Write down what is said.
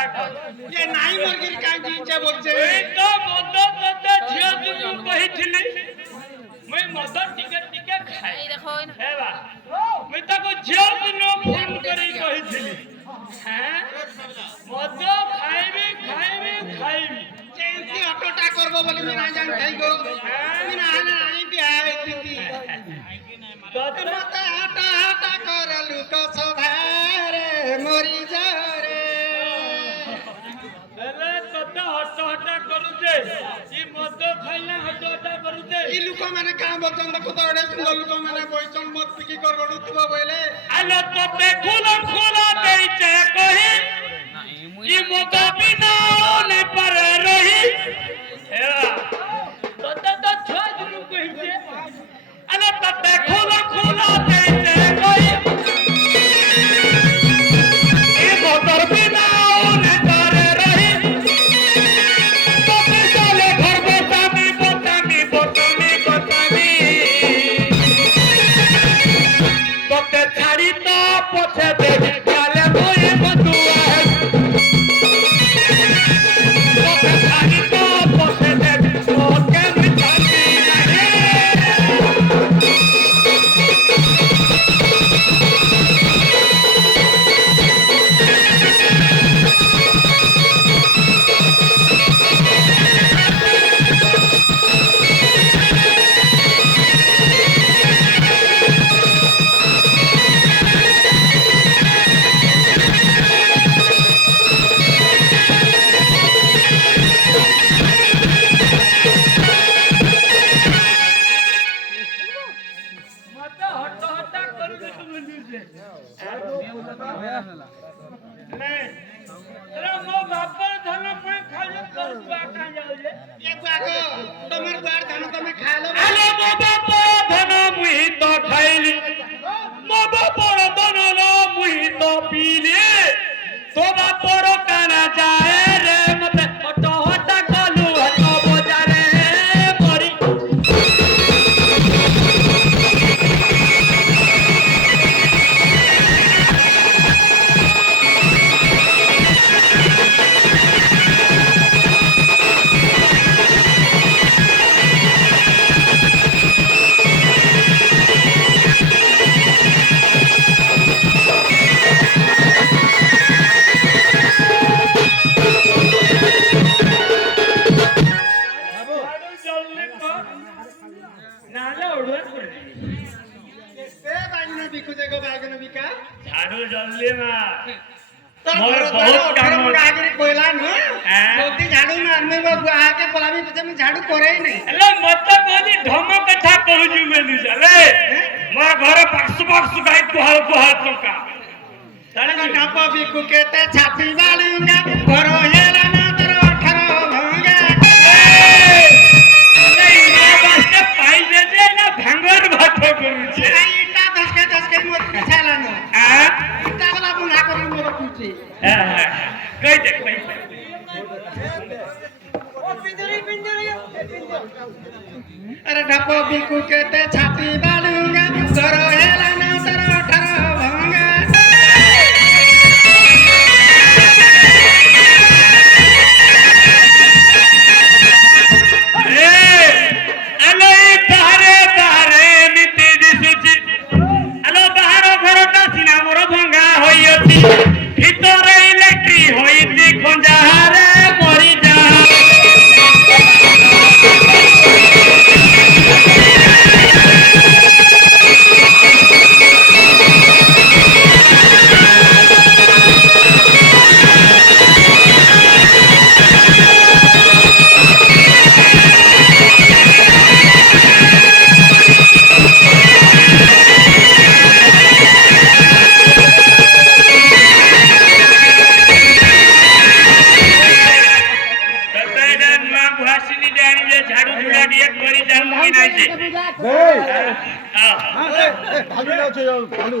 ये नाई मुर्गी कांची इच्छा बोलছে এই তো মদ মদ ঝিও তুমি কইছিলি মই মদ টিকে টিকে খাই দেখো হেবা মই তাকে ঝিও দিন ফোন করি কইছিলি হ্যাঁ মদ খাইবি খাইবি খাইবি যেইতি অটোটা করব বলি আমি না জান খাই গো আমি না না আই বিয়া হইতি তোতে মত হাটা হাটা করলু তো সভারে মরি যারে এলে তোতে হট হট করুছে ই মদ খাইলে হট হট করুছে ই লোক মানে কাম বচন দেখো তো এডে সুন্দর লোক মানে বইচন মত পিকি করগড়ুতিব বইলে আলো তোতে খোলা দেইছে কহি ই মদ বিনা নে পারে রহি হেবা তোতে তো ছয় দিন কইছে আলো তোতে খোলা দেইছে কহি ই মদ বিনা নে পারে রহি তোতে চলে ঘর বসামি তোতে ছাড়ি তো পছে দেবে কালে বয়ে বদুয়া তোতে ছাড়ি তো পছে দেবে তোকে মিছালি মতে হট হট করে তুমি দিছে नहीं अरे मो बापर धन पे खाली कर दुआ का जाओले एक बाको तमर द्वार धन तमे खा लो अरे मो बापर धन मुही तो खाइली मो बापर धन नो मुही तो पीली तो बापर काना जाए रे मते हट हट कलु हट बजारे मरी ए बागन बिकु देखो बागन बिका झाड़ू जल्दी ना तर मोर घर बहुत काम बहुत आगे कोयला न हां जल्दी झाड़ू मार में आके पलामी पछे में झाड़ू करे ही नहीं हेलो मत कोनी ढम कथा कहू छु मेनी चले मोर घर पासु गाय कुहाल टका तने का ढापा बिकु केते छाती वालूंगा घरो हेला ना तर 18 भंगा अरे इना बास्ते पाई दे ना भांगर भात करू छे इटा दसके मोर पिछाला न हां इटा वाला बुना करी मोर पूछे कई देख कई ओ पिंजरी अरे ढापा बिकु केते छाती वालूंगा घरो हेला ना तर 18 भंगा ভিতরে ইলেকট্রি হইতে খঞ্জারে মরি যা झाड़ू झुड़ा दिए करी जाम होई নাই যে ভালো না হচ্ছে ভালো